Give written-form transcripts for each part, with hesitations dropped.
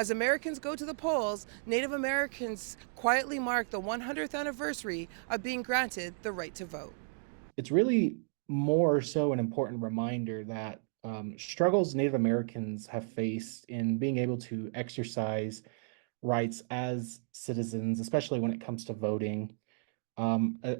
As Americans go to the polls, Native Americans quietly mark the 100th anniversary of being granted the right to vote. It's really more so an important reminder that struggles Native Americans have faced in being able to exercise rights as citizens, especially when it comes to voting.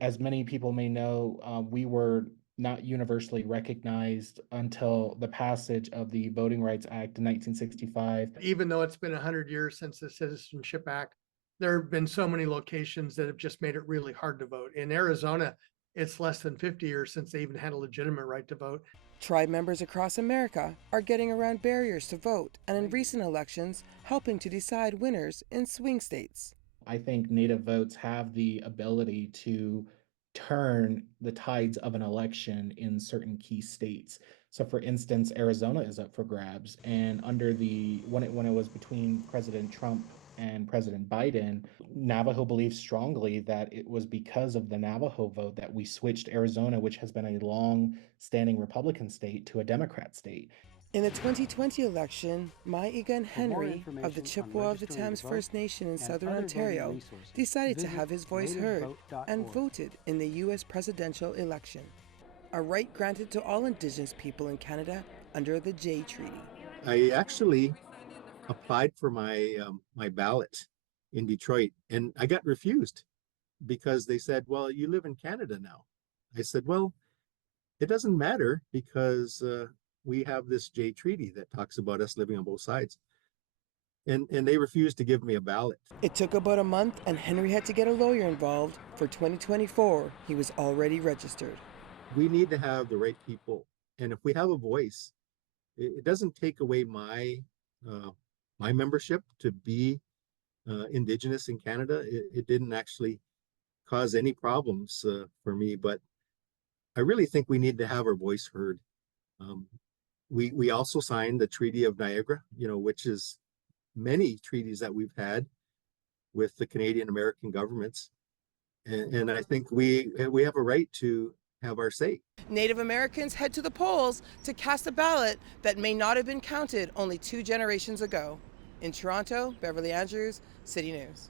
As many people may know, we were not universally recognized until the passage of the Voting Rights Act in 1965. Even though it's been 100 years since the Citizenship Act, there have been so many locations that have just made it really hard to vote. In Arizona, it's less than 50 years since they even had a legitimate right to vote. Tribe members across America are getting around barriers to vote and in recent elections helping to decide winners in swing states. I think Native votes have the ability to turn the tides of an election in certain key states. So, for instance, Arizona is up for grabs, and under the when it was between President Trump and President Biden, Navajo believes strongly that it was because of the Navajo vote that we switched Arizona, which has been a long-standing Republican state, to a Democrat state. In the 2020 election, Maigan Henry of the Chipo of the Thames First Nation in southern Ontario decided to have his voice heard and voted in the U.S. presidential election, a right granted to all Indigenous people in Canada under the Jay Treaty. I actually applied for my ballot in Detroit, and I got refused because they said, "Well, you live in Canada now." I said, "Well, it doesn't matter because we have this Jay Treaty that talks about us living on both sides." And they refused to give me a ballot. It took about a month, and Henry had to get a lawyer involved. For 2024, he was already registered. We need to have the right people, and if we have a voice, it doesn't take away my membership to be Indigenous in Canada. It didn't actually cause any problems for me, but I really think we need to have our voice heard. Um, we also signed the Treaty of Niagara, which is many treaties that we've had with the Canadian American governments, and I think we have a right to have our say. Native Americans head to the polls to cast a ballot that may not have been counted only 2 generations ago. In Toronto, Beverly Andrews, City News.